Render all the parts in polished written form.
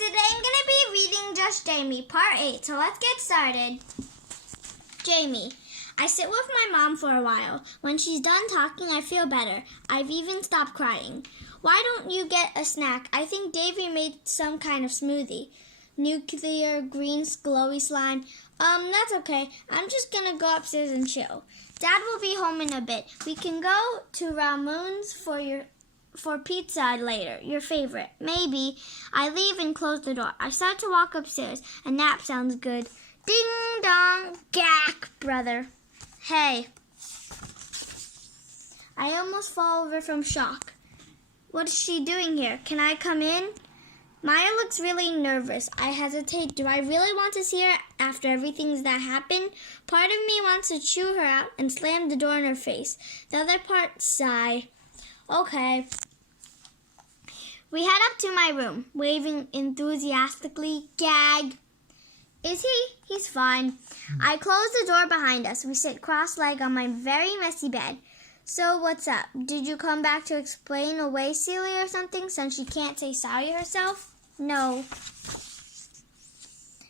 today I'm going to be reading Just Jaime, Part 8, so let's get started. Jaime. I sit with my mom for a while. When she's done talking, I feel better. I've even stopped crying. Why don't you get a snack? I think Davy made some kind of smoothie. Nuclear, green, glowy slime. That's okay. I'm just going to go upstairs and chill. Dad will be home in a bit. We can go to Ramon's for pizza later, your favorite. Maybe. I leave and close the door. I start to walk upstairs. A nap sounds good. Ding dong, gack, brother. Hey. I almost fall over from shock. What is she doing here? Can I come in? Maya looks really nervous. I hesitate. Do I really want to see her after everything that happened? Part of me wants to chew her out and slam the door in her face. The other part, sigh. Okay. We head up to my room, waving enthusiastically. Gag. Is he? He's fine. I close the door behind us. We sit cross-legged on my very messy bed. So what's up? Did you come back to explain away Celia or something since she can't say sorry herself? No.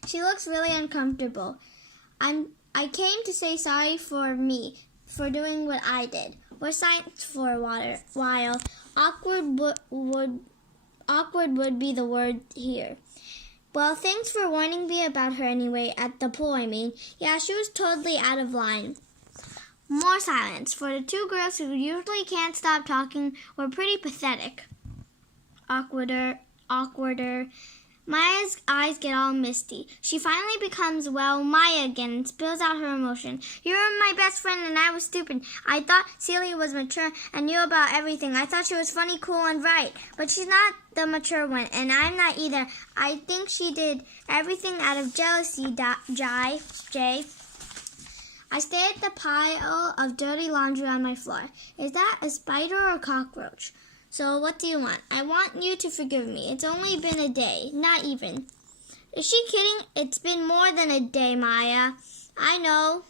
She looks really uncomfortable. I came to say sorry for me, for doing what I did. We're silent for a while. Awkward would be the word here. Well, thanks for warning me about her anyway, at the pool, I mean. Yeah, she was totally out of line. More silence. For the two girls who usually can't stop talking, were pretty pathetic. Awkwarder. Maya's eyes get all misty. She finally becomes, Maya again and spills out her emotion. You were my best friend and I was stupid. I thought Celia was mature and knew about everything. I thought she was funny, cool, and right. But she's not the mature one, and I'm not either. I think she did everything out of jealousy, Jay. I stare at the pile of dirty laundry on my floor. Is that a spider or a cockroach? So what do you want? I want you to forgive me. It's only been a day. Not even. Is she kidding? It's been more than a day, Maya. I know.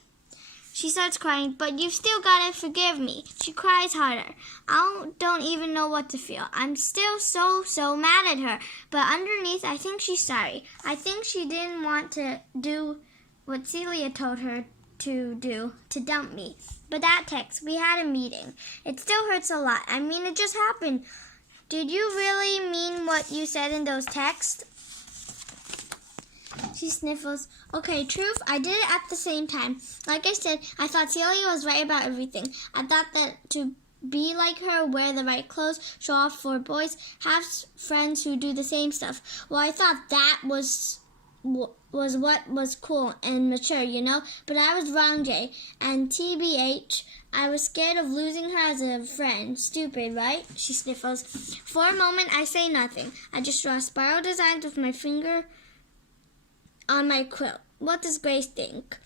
She starts crying, but you've still got to forgive me. She cries harder. I don't even know what to feel. I'm still so mad at her. But underneath, I think she's sorry. I think she didn't want to do what Celia told her to do, to dump me. But that text, we had a meeting. It still hurts a lot. I mean, it just happened. Did you really mean what you said in those texts? She sniffles. Okay, truth, I did it at the same time. Like I said, I thought Celia was right about everything. I thought that to be like her, wear the right clothes, show off for boys, have friends who do the same stuff. Well, I thought that was what was cool and mature, you know? But I was wrong, Jay. And TBH, I was scared of losing her as a friend. Stupid, right? She sniffles. For a moment, I say nothing. I just draw spiral designs with my finger on my quilt. What does Grace think?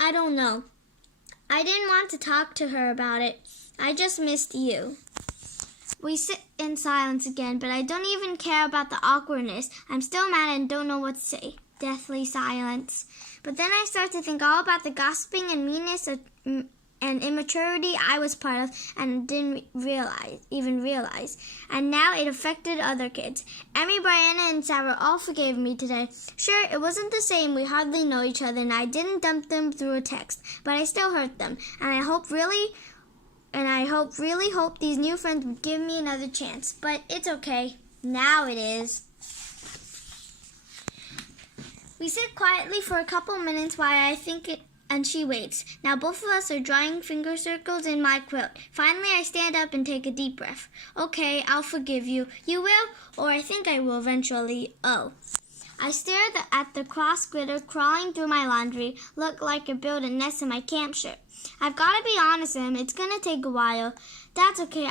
I don't know. I didn't want to talk to her about it. I just missed you. We sit in silence again, but I don't even care about the awkwardness. I'm still mad and don't know what to say. Deathly silence. But then I start to think all about the gossiping and meanness and immaturity I was part of and didn't even realize. And now it affected other kids. Emmy, Brianna, and Sarah all forgave me today. Sure, it wasn't the same. We hardly know each other, and I didn't dump them through a text. But I still hurt them. And I really hope these new friends would give me another chance. But it's okay. Now it is. We sit quietly for a couple minutes while I think it, and she waits. Now both of us are drawing finger circles in my quilt. Finally, I stand up and take a deep breath. Okay, I'll forgive you. You will? Or I think I will eventually. Oh. I stare at the cross glitter crawling through my laundry, look like it built a nest in my camp shirt. I've got to be honest with him. It's going to take a while. That's okay.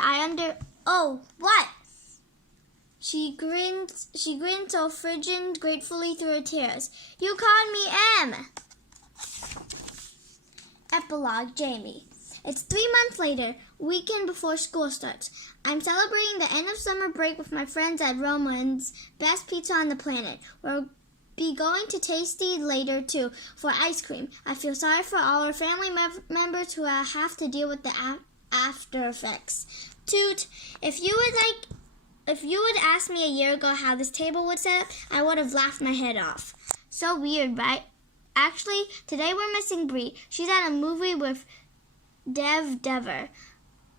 Oh, what? She grinned so frigid, gratefully through her tears. You called me M. Epilogue, Jaime. It's 3 months later, weekend before school starts. I'm celebrating the end of summer break with my friends at Roman's, best pizza on the planet. We'll be going to Tasty later, too, for ice cream. I feel sorry for all our family members who have to deal with the after effects. Toot, if you would like if you would ask me a year ago how this table would set up, I would have laughed my head off. So weird, right? Actually, today we're missing Bree. She's at a movie with Dever.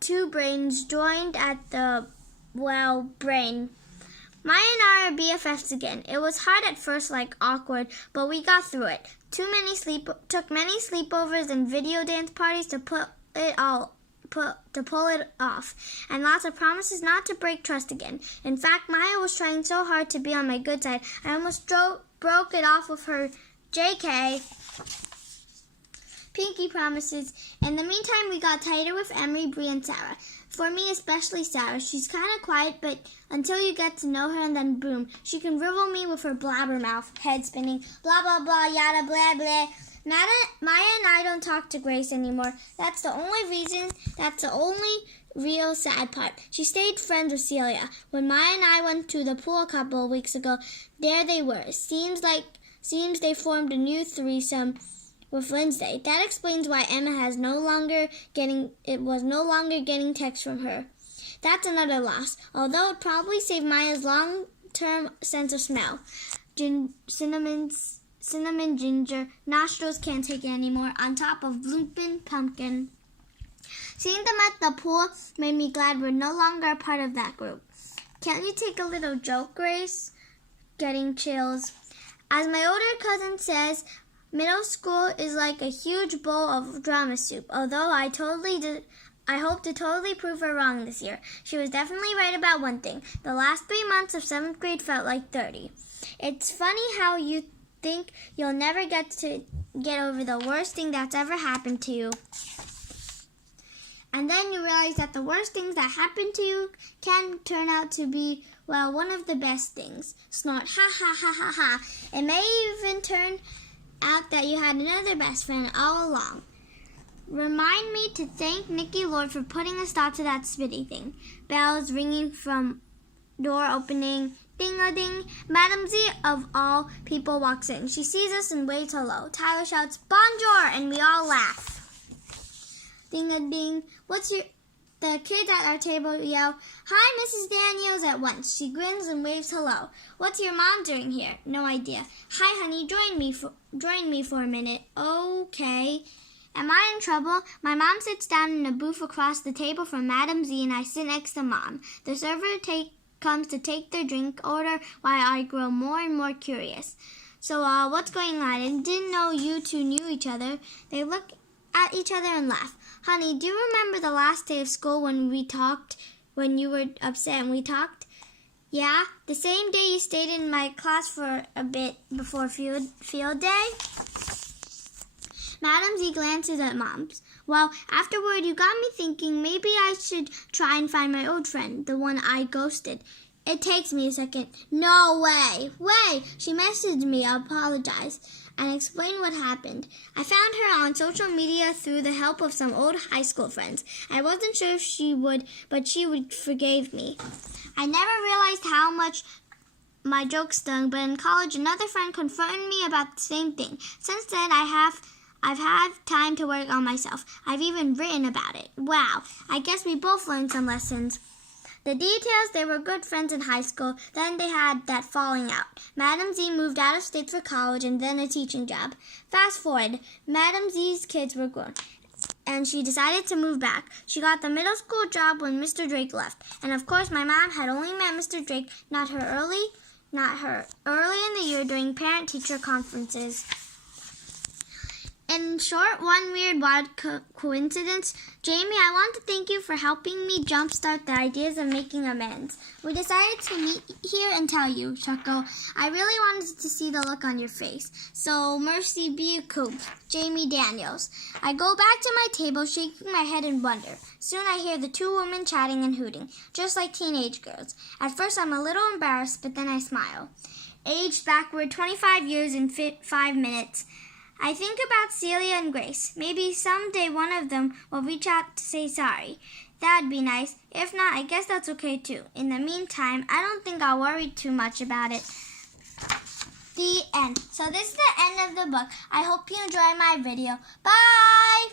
Two brains joined at the, brain. Maya and I are BFFs again. It was hard at first, awkward, but we got through it. Took many sleepovers and video dance parties to pull it off, and lots of promises not to break trust again. In fact, Maya was trying so hard to be on my good side, I almost broke it off with her JK pinky promises. In the meantime, we got tighter with Emery, Bree, and Sarah. For me, especially Sarah. She's kind of quiet, but until you get to know her, and then boom, she can rivel me with her blabbermouth, head spinning, blah, blah, blah, yada, blah, blah. Maya and I don't talk to Grace anymore. That's the only real sad part. She stayed friends with Celia. When Maya and I went to the pool a couple of weeks ago, there they were. Seems they formed a new threesome with Wednesday. That explains why Emma was no longer getting texts from her. That's another loss, although it probably saved Maya's long-term sense of smell. Cinnamon ginger, nostrils can't take it anymore, on top of blooming pumpkin. Seeing them at the pool made me glad we're no longer a part of that group. Can't you take a little joke, Grace? Getting chills. As my older cousin says, middle school is like a huge bowl of drama soup, although I hope to totally prove her wrong this year. She was definitely right about one thing. The last 3 months of 7th grade felt like 30. It's funny how you think you'll never get over the worst thing that's ever happened to you. And then you realize that the worst things that happen to you can turn out to be, one of the best things. Snort, ha ha ha ha ha. It may even turn out that you had another best friend all along. Remind me to thank Nikki Lord for putting a stop to that spitty thing. Bells ringing from door opening. Ding-a-ding. Madam Z, of all people, walks in. She sees us and waves hello. Tyler shouts, "Bonjour," and we all laugh. Ding-a-ding. The kids at our table yell, "Hi, Mrs. Daniels," at once. She grins and waves hello. "What's your mom doing here?" No idea. "Hi, honey, join me for a minute." Okay. Am I in trouble? My mom sits down in a booth across the table from Madam Z, and I sit next to Mom. The server comes to take their drink order while I grow more and more curious. So, what's going on? I didn't know you two knew each other. They look at each other and laugh. Honey, do you remember the last day of school when you were upset and we talked? Yeah, the same day you stayed in my class for a bit before field day? Madam Z glances at Mom's. Well, afterward you got me thinking maybe I should try and find my old friend, the one I ghosted. It takes me a second. No way! She messaged me, I apologize, and explained what happened. I found her on social media through the help of some old high school friends. I wasn't sure if she would, but she forgave me. I never realized how much my joke stung, but in college another friend confronted me about the same thing. Since then, I've had time to work on myself. I've even written about it. Wow, I guess we both learned some lessons. The details, they were good friends in high school, then they had that falling out. Madam Z moved out of state for college and then a teaching job. Fast forward, Madam Z's kids were grown, and she decided to move back. She got the middle school job when Mr. Drake left. And of course, my mom had only met Mr. Drake, not her early in the year during parent-teacher conferences. In short, one weird, wild coincidence. Jaime, I want to thank you for helping me jumpstart the ideas of making amends. We decided to meet here and tell you, Chuckle. I really wanted to see the look on your face. So, mercy be a coop. Jaime Daniels. I go back to my table, shaking my head in wonder. Soon I hear the two women chatting and hooting, just like teenage girls. At first I'm a little embarrassed, but then I smile. Aged backward 25 years and 5 minutes. I think about Celia and Grace. Maybe someday one of them will reach out to say sorry. That'd be nice. If not, I guess that's okay too. In the meantime, I don't think I'll worry too much about it. The end. So this is the end of the book. I hope you enjoyed my video. Bye!